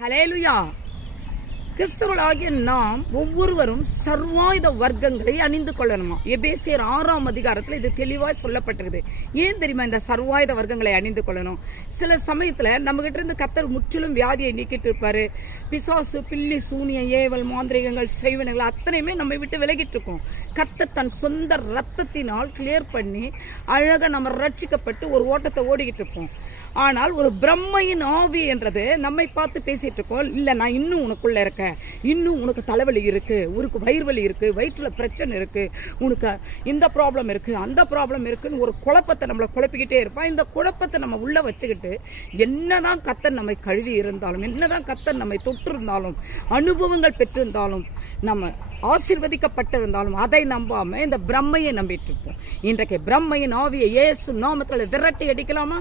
ஹல்லேலூயா. கிறிஸ்தவர்களாகிய நாம் ஒவ்வொருவரும் சர்வாயுத வர்க்கங்களை அணிந்து கொள்ளணுமா? எபேசியர் 6ஆம் அதிகாரத்தில் இது தெளிவாய் சொல்லப்பட்டிருக்குது. ஏன் தெரியுமா இந்த சர்வாயுத வர்க்கங்களை அணிந்து கொள்ளணும்? சில சமயத்துல நம்ம கிட்ட இருந்து கர்த்தர் முற்றிலும் வியாதியை நீக்கிட்டு இருப்பாரு. பிசாசு, பில்லி, சூனியம், ஏவல், மாந்திரிகங்கள், செய்வனங்கள் அத்தனையுமே நம்ம விட்டு விலகிட்டு இருக்கோம். கர்த்தர் தன் சொந்த ரத்தத்தினால் கிளியர் பண்ணி அழகா நம்ம ரட்சிக்கப்பட்டு ஒரு ஓட்டத்தை ஓடிக்கிட்டு இருப்போம். ஆனால் ஒரு பிரம்மையின் ஆவி என்றது நம்மை பார்த்து பேசிட்டு இருக்கோம். இல்ல, நான் இன்னும் உனக்குள்ள இருக்கேன், இன்னும் உனக்கு தலைவலி இருக்கு, உனக்கு வயிறு வலி இருக்கு, வயிற்றுல பிரச்சனை இருக்கு, உனக்கு இந்த ப்ராப்ளம் இருக்கு, அந்த ப்ராப்ளம் இருக்குன்னு ஒரு குழப்பத்தை நம்மளை குழப்பிக்கிட்டே இருப்பான். இந்த குழப்பத்தை நம்ம உள்ள வச்சுக்கிட்டு என்னதான் கர்த்தர் நம்மை கழுவி இருந்தாலும், என்னதான் கர்த்தர் நம்மை தொட்டு இருந்தாலும், அனுபவங்கள் பெற்றிருந்தாலும், நம்ம ஆசீர்வதிக்கப்பட்டிருந்தாலும் அதை நம்பாம இந்த பிரம்மையை நம்பிட்டு இருப்போம். இன்றைக்கு பிரம்மையின் ஆவியை இயேசு நாமத்துல விரட்டி அடிக்கலாமா?